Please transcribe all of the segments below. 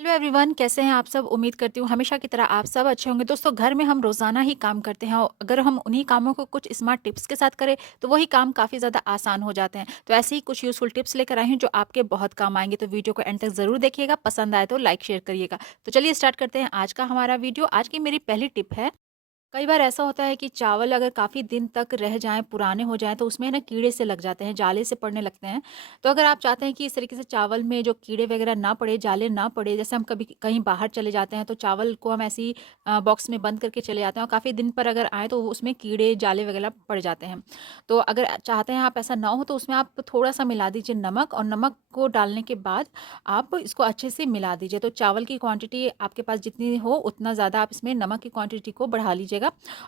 Hello everyone, कैसे हैं आप सब? उम्मीद करती हूँ हमेशा की तरह आप सब अच्छे होंगे। दोस्तों, घर में हम रोज़ाना ही काम करते हैं और अगर हम उन्हीं कामों को कुछ स्मार्ट टिप्स के साथ करें तो वही काम काफ़ी ज़्यादा आसान हो जाते हैं। तो ऐसे ही कुछ यूज़फुल टिप्स लेकर आई हूँ जो आपके बहुत काम आएँगे। तो वीडियो को एंड तक ज़रूर देखिएगा, पसंद आए तो लाइक शेयर करिएगा। तो चलिए स्टार्ट करते हैं आज का हमारा वीडियो। आज की मेरी पहली टिप है, कई बार ऐसा होता है कि चावल अगर काफ़ी दिन तक रह जाएँ, पुराने हो जाएँ तो उसमें ना कीड़े से लग जाते हैं, जाले से पड़ने लगते हैं। तो अगर आप चाहते हैं कि इस तरीके से चावल में जो कीड़े वगैरह ना पड़े, जाले ना पड़े, जैसे हम कभी कहीं बाहर चले जाते हैं तो चावल को हम ऐसे ही बॉक्स में बंद करके चले जाते हैं और काफ़ी दिन पर अगर आएँ तो उसमें कीड़े, जाले वगैरह पड़ जाते हैं। तो अगर चाहते हैं आप ऐसा ना हो तो उसमें आप थोड़ा-सा मिला दीजिए नमक, और नमक को डालने के बाद आप इसको अच्छे से मिला दीजिए। तो चावल की क्वांटिटी आपके पास जितनी हो उतना ज़्यादा आप इसमें नमक की क्वांटिटी को बढ़ा लीजिएगा।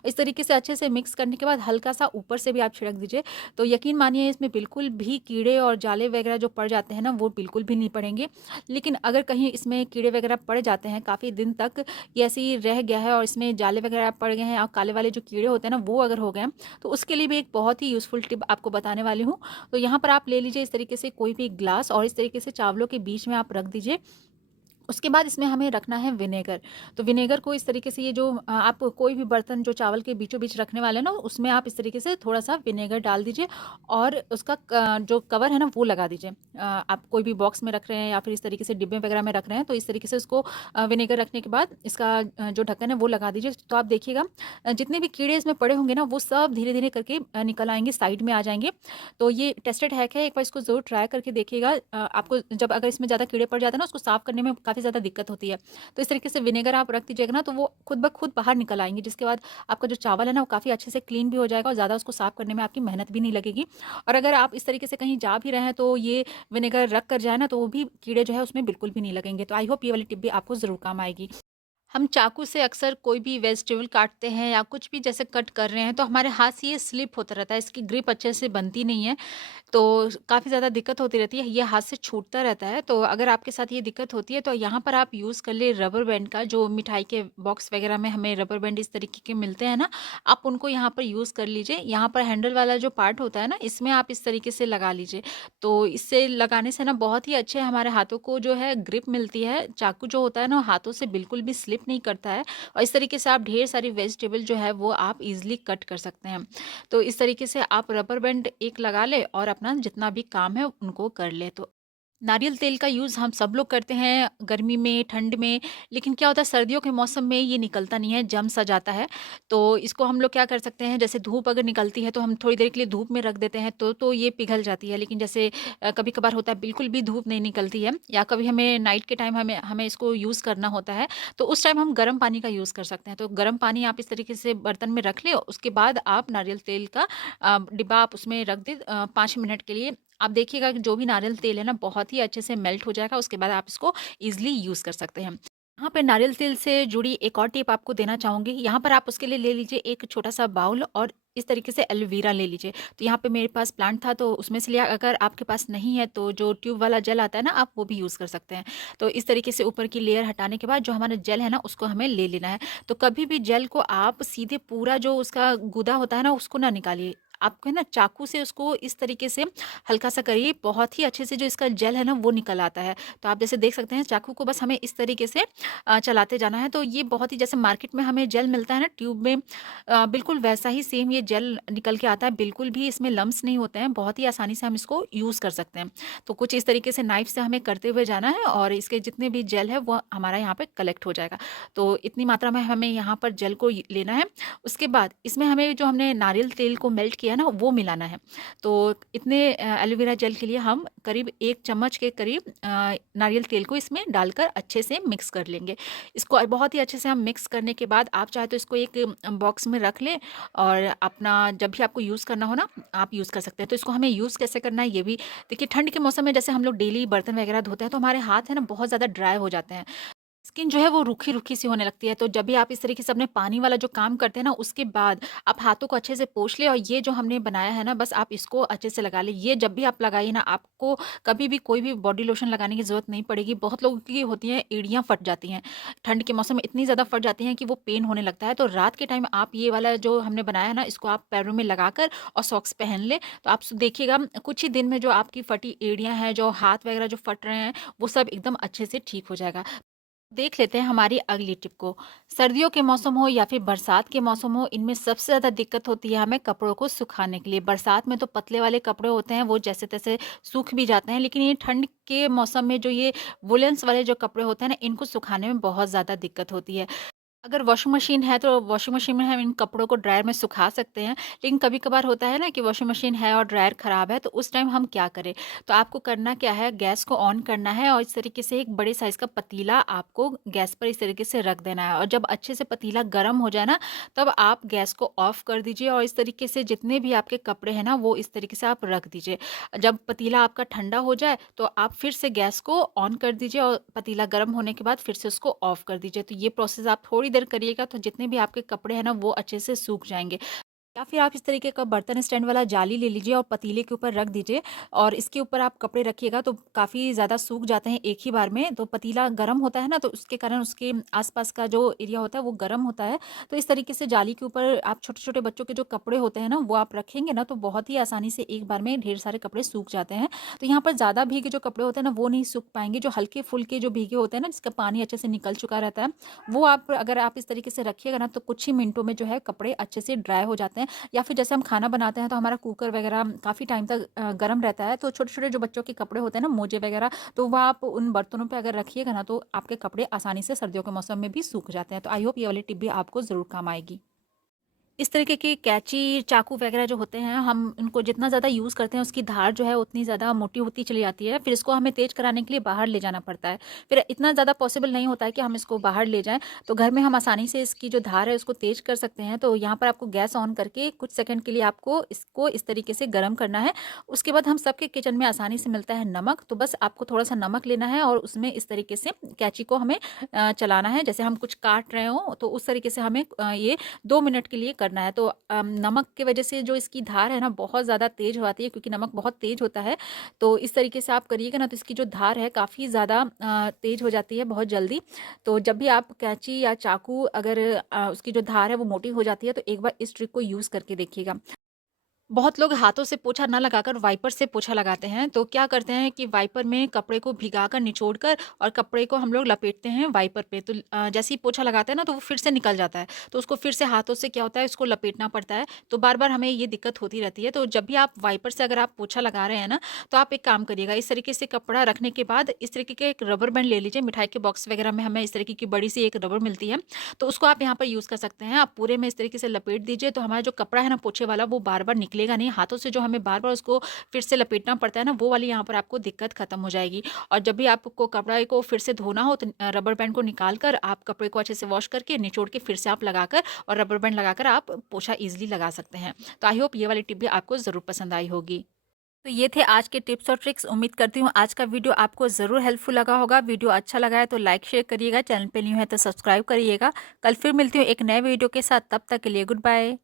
इस तरीके से अच्छे से मिक्स करने के बाद हल्का-सा ऊपर से भी आप छिड़क दीजिए। तो यकीन मानिए इसमें बिल्कुल भी कीड़े और जाले वगैरह जो पड़ जाते हैं ना, वो बिल्कुल भी नहीं पड़ेंगे। लेकिन अगर कहीं इसमें कीड़े वगैरह पड़ जाते हैं, काफ़ी दिन तक ये ऐसे ही रह गया है और इसमें जाले वगैरह पड़ गए हैं और काले वाले जो कीड़े होते हैं ना, वो अगर हो गए हैं, तो उसके लिए भी एक बहुत ही यूज़फुल टिप आपको बताने वाली हूँ। तो यहाँ पर आप ले लीजिए इस तरीके से कोई भी ग्लास और इस तरीके से चावलों के बीच में आप रख दीजिए। उसके बाद इसमें हमें रखना है विनेगर। तो विनेगर को इस तरीके से, ये जो आप कोई भी बर्तन जो चावल के बीचों-बीच रखने वाले हैं ना, उसमें आप इस तरीके से थोड़ा-सा विनेगर डाल दीजिए और उसका जो कवर है ना, वो लगा दीजिए। आप कोई भी बॉक्स में रख रहे हैं या फिर इस तरीके से डिब्बे वगैरह में रख रहे हैं, तो इस तरीके से उसको विनेगर रखने के बाद इसका जो ढक्कन है वो लगा दीजिए। तो आप देखिएगा जितने भी कीड़े इसमें पड़े होंगे ना, वो सब धीरे-धीरे करके निकल आएँगे, साइड में आ जाएँगे। तो ये टेस्टेड हैक है, एक बार इसको ज़रूर ट्राई करके देखिएगा। आपको जब अगर इसमें ज़्यादा कीड़े पड़ जाते हैं ना, उसको साफ़ करने में काफ़ी ज़्यादा दिक्कत होती है। तो इस तरीके से विनेगर आप रख दीजिएगा ना, तो वो खुद ब खुद बाहर निकल आएँगे, जिसके बाद आपका जो चावल है ना, वो काफ़ी अच्छे से क्लीन भी हो जाएगा और ज़्यादा उसको साफ़ करने में आपकी मेहनत भी नहीं लगेगी। और अगर आप इस तरीके से कहीं जा भी रहे हैं, तो ये विनेगर रख कर जाए ना, तो वो भी कीड़े जो है उसमें बिल्कुल भी नहीं लगेंगे। तो आई होप ये वाली टिप भी आपको ज़रूर काम आएगी। हम चाकू से अक्सर कोई भी वेजिटेबल काटते हैं या कुछ भी जैसे कट कर रहे हैं, तो हमारे हाथ से ये स्लिप होता रहता है, इसकी ग्रिप अच्छे से बनती नहीं है। तो काफ़ी ज़्यादा दिक्कत होती रहती है, ये हाथ से छूटता रहता है। तो अगर आपके साथ ये दिक्कत होती है तो यहाँ पर आप यूज़ कर लिए रबर बैंड का, जो मिठाई के बॉक्स वगैरह में हमें रबर बैंड इस तरीके के मिलते हैं ना, आप उनको यहाँ पर यूज़ कर लीजिए। यहाँ पर हैंडल वाला जो पार्ट होता है ना, इसमें आप इस तरीके से लगा लीजिए। तो इससे लगाने से ना बहुत ही अच्छे हमारे हाथों को जो है ग्रिप मिलती है। चाकू जो होता है ना, हाथों से बिल्कुल भी स्लिप नहीं करता है और इस तरीके से आप ढेर सारी वेजिटेबल जो है वो आप ईज़िली कट कर सकते हैं। तो इस तरीके से आप रबर बैंड एक लगा लें और अपना जितना भी काम है उनको कर लें। तो नारियल तेल का यूज़ हम सब लोग करते हैं गर्मी में, ठंड में, लेकिन क्या होता है सर्दियों के मौसम में ये निकलता नहीं है, जम सा जाता है। तो इसको हम लोग क्या कर सकते हैं, जैसे धूप अगर निकलती है तो हम थोड़ी देर के लिए धूप में रख देते हैं, तो ये पिघल जाती है। लेकिन जैसे कभी-कभार होता है बिल्कुल भी धूप नहीं निकलती है, या कभी हमें नाइट के टाइम हमें हमें इसको यूज़ करना होता है, तो उस टाइम हम गर्म पानी का यूज़ कर सकते हैं। तो गर्म पानी आप इस तरीके से बर्तन में रख लें, उसके बाद आप नारियल तेल का डिब्बा आप उसमें रख दें 5 मिनट के लिए। आप देखिएगा कि जो भी नारियल तेल है ना, बहुत ही अच्छे से मेल्ट हो जाएगा, उसके बाद आप इसको ईज़िली यूज़ कर सकते हैं। यहाँ पे नारियल तेल से जुड़ी एक और टिप आपको देना चाहूँगी। यहाँ पर आप उसके लिए ले लीजिए एक छोटा-सा बाउल और इस तरीके से एलोवेरा ले लीजिए। तो यहाँ पे मेरे पास प्लांट था तो उसमें से लिया, अगर आपके पास नहीं है तो जो ट्यूब वाला जेल आता है ना, आप वो भी यूज़ कर सकते हैं। तो इस तरीके से ऊपर की लेयर हटाने के बाद जो हमारा जेल है ना, उसको हमें ले लेना है। तो कभी भी जेल को आप सीधे पूरा जो उसका गूदा होता है ना, उसको ना निकालिए। आपको है ना चाकू से उसको इस तरीके से हल्का-सा करिए, बहुत ही अच्छे से जो इसका जेल है ना, वो निकल आता है। तो आप जैसे देख सकते हैं चाकू को बस हमें इस तरीके से चलाते जाना है। तो ये बहुत ही, जैसे मार्केट में हमें जेल मिलता है ना ट्यूब में, बिल्कुल वैसा ही सेम ये जेल निकल के आता है। बिल्कुल भी इसमें लम्प्स नहीं होते हैं, बहुत ही आसानी से हम इसको यूज़ कर सकते हैं। तो कुछ इस तरीके से नाइफ से हमें करते हुए जाना है और इसके जितने भी जेल है वो हमारा यहाँ पे कलेक्ट हो जाएगा। तो इतनी मात्रा में हमें यहाँ पर जेल को लेना है। उसके बाद इसमें हमें जो हमने नारियल तेल को मेल्ट किया ना, वो मिलाना है। तो इतने एलोवेरा जेल के लिए हम करीब 1 चम्मच के करीब नारियल तेल को इसमें डालकर अच्छे से मिक्स कर लेंगे। इसको बहुत ही अच्छे से हम मिक्स करने के बाद आप चाहे तो इसको एक बॉक्स में रख लें और अपना जब भी आपको यूज़ करना हो ना, आप यूज़ कर सकते हैं। तो इसको हमें यूज़ कैसे करना है ये भी देखिए, ठंड के मौसम में जैसे हम लोग डेली बर्तन वगैरह धोते हैं तो हमारे हाथ है ना बहुत ज़्यादा ड्राई हो जाते हैं। स्किन जो है वो रूखी-रूखी सी होने लगती है। तो जब भी आप इस तरीके से अपने पानी वाला जो काम करते हैं ना, उसके बाद आप हाथों को अच्छे से पोंछ लें और ये जो हमने बनाया है ना, बस आप इसको अच्छे से लगा लें। ये जब भी आप लगाइए ना, आपको कभी भी कोई भी बॉडी लोशन लगाने की ज़रूरत नहीं पड़ेगी। बहुत लोगों की होती है एड़ियाँ फट जाती हैं। ठंड के मौसम में इतनी ज़्यादा फट जाती हैं कि वो पेन होने लगता है। तो रात के टाइम आप ये वाला जो हमने बनाया है ना, इसको आप पैरों में लगाकर और सॉक्स पहन लें। तो आप देखिएगा कुछ ही दिन में जो आपकी फटी एड़ियाँ हैं, जो हाथ वगैरह जो फट रहे हैं, वो सब एकदम अच्छे से ठीक हो जाएगा। देख लेते हैं हमारी अगली टिप को। सर्दियों के मौसम हो या फिर बरसात के मौसम हो, इनमें सबसे ज़्यादा दिक्कत होती है हमें कपड़ों को सुखाने के लिए। बरसात में तो पतले वाले कपड़े होते हैं, वो जैसे-तैसे सूख भी जाते हैं, लेकिन ये ठंड के मौसम में जो ये वूलेन्स वाले जो कपड़े होते हैं ना, इनको सुखाने में बहुत ज़्यादा दिक्कत होती है। अगर वॉशिंग मशीन है तो वॉशिंग मशीन में हम इन कपड़ों को ड्रायर में सुखा सकते हैं। लेकिन कभी-कभार होता है ना कि वॉशिंग मशीन है और ड्रायर ख़राब है, तो उस टाइम हम क्या करें? तो आपको करना क्या है, गैस को ऑन करना है और इस तरीके से एक बड़े साइज़ का पतीला आपको गैस पर इस तरीके से रख देना है, और जब अच्छे से पतीला गर्म हो जाए ना, तब आप गैस को ऑफ कर दीजिए और इस तरीके से जितने भी आपके कपड़े हैं ना, वो इस तरीके से आप रख दीजिए। जब पतीला आपका ठंडा हो जाए, तो आप फिर से गैस को ऑन कर दीजिए और पतीला गर्म होने के बाद फिर से उसको ऑफ कर दीजिए। तो ये प्रोसेस आप थोड़ी देर करिएगा, तो जितने भी आपके कपड़े हैं ना, वो अच्छे से सूख जाएँगे। या फिर आप इस तरीके का बर्तन स्टैंड वाला जाली ले लीजिए और पतीले के ऊपर रख दीजिए और इसके ऊपर आप कपड़े रखिएगा, तो काफ़ी ज़्यादा सूख जाते हैं एक ही बार में। तो पतीला गर्म होता है ना, तो उसके कारण उसके आसपास का जो एरिया होता है वो गर्म होता है। तो इस तरीके से जाली के ऊपर आप छोटे-छोटे बच्चों के जो कपड़े होते हैं ना, वो आप रखेंगे ना, तो बहुत ही आसानी से एक बार में ढेर सारे कपड़े सूख जाते हैं। तो यहाँ पर ज़्यादा भीगे जो कपड़े होते हैं ना, वो नहीं सूख पाएँगे। जो हल्के-फुल्के जो भीगे होते हैं ना, जिसका पानी अच्छे से निकल चुका रहता है, वो आप अगर आप इस तरीके से रखिएगा ना, तो कुछ ही मिनटों में जो है कपड़े अच्छे से ड्राई हो जाते हैं। या फिर जैसे हम खाना बनाते हैं तो हमारा कुकर वगैरह काफ़ी टाइम तक गर्म रहता है, तो छोटे-छोटे जो बच्चों के कपड़े होते हैं ना, मोजे वगैरह, तो वो आप उन बर्तनों पे अगर रखिएगा ना, तो आपके कपड़े आसानी से सर्दियों के मौसम में भी सूख जाते हैं। तो आई होप ये वाली टिप भी आपको ज़रूर काम आएगी। इस तरीके की कैंची, चाकू वगैरह जो होते हैं, हम उनको जितना ज़्यादा यूज़ करते हैं, उसकी धार जो है उतनी ज़्यादा मोटी होती चली जाती है। फिर इसको हमें तेज़ कराने के लिए बाहर ले जाना पड़ता है। फिर इतना ज़्यादा पॉसिबल नहीं होता है कि हम इसको बाहर ले जाएँ, तो घर में हम आसानी से इसकी जो धार है उसको तेज़ कर सकते हैं। तो यहाँ पर आपको गैस ऑन करके कुछ सेकंड के लिए आपको इसको इस तरीके से गरम करना है। उसके बाद हम सबके किचन में आसानी से मिलता है नमक, तो बस आपको थोड़ा-सा नमक लेना है और उसमें इस तरीके से कैंची को हमें चलाना है। जैसे हम कुछ काट रहे हों, तो उस तरीके से हमें ये 2 मिनट के लिए करना है। तो नमक की वजह से जो इसकी धार है ना, बहुत ज़्यादा तेज़ हो जाती है, क्योंकि नमक बहुत तेज़ होता है। तो इस तरीके से आप करिएगा ना, तो इसकी जो धार है काफ़ी ज़्यादा तेज़ हो जाती है बहुत जल्दी। तो जब भी आप कैंची या चाकू अगर उसकी जो धार है वो मोटी हो जाती है, तो एक बार इस ट्रिक को यूज़ करके देखिएगा। बहुत लोग हाथों से पोंछा ना लगाकर वाइपर से पोंछा लगाते हैं। तो क्या करते हैं कि वाइपर में कपड़े को भिगाकर निचोड़कर और कपड़े को हम लोग लपेटते हैं वाइपर पे। तो जैसे ही पोंछा लगाते हैं ना, तो वो फिर से निकल जाता है। तो उसको फिर से हाथों से क्या होता है, उसको लपेटना पड़ता है। तो बार-बार हमें ये दिक्कत होती रहती है। तो जब भी आप वाइपर से अगर आप पोंछा लगा रहे हैं ना, तो आप एक काम करिएगा, इस तरीके से कपड़ा रखने के बाद इस तरीके का एक रबर बैंड ले लीजिए। मिठाई के बॉक्स वगैरह में हमें इस तरीके की बड़ी सी एक रबर मिलती है। तो उसको आप यहाँ पर यूज़ कर सकते हैं। आप पूरे में इस तरीके से लपेट दीजिए, तो हमारा जो कपड़ा है ना पोंछे वाला, वो बार-बार निकलेगा नहीं। हाथों से जो हमें बार-बार उसको फिर से लपेटना पड़ता है ना, वो वाली यहाँ पर आपको दिक्कत खत्म हो जाएगी। और जब भी आपको कपड़े को फिर से धोना हो, तो रबर बैंड को निकाल कर आप कपड़े को अच्छे से वॉश करके निचोड़ के फिर से आप लगाकर और रबर बैंड लगाकर आप पोंछा ईज़िली लगा सकते हैं। तो आई होप ये वाली टिप भी आपको ज़रूर पसंद आई होगी। तो ये थे आज के टिप्स और ट्रिक्स। उम्मीद करती हूँ आज का वीडियो आपको ज़रूर हेल्पफुल लगा होगा। वीडियो अच्छा लगा है तो लाइक शेयर करिएगा, चैनल पे न्यू है तो सब्सक्राइब करिएगा। कल फिर मिलती हूँ एक नए वीडियो के साथ, तब तक के लिए गुड बाय।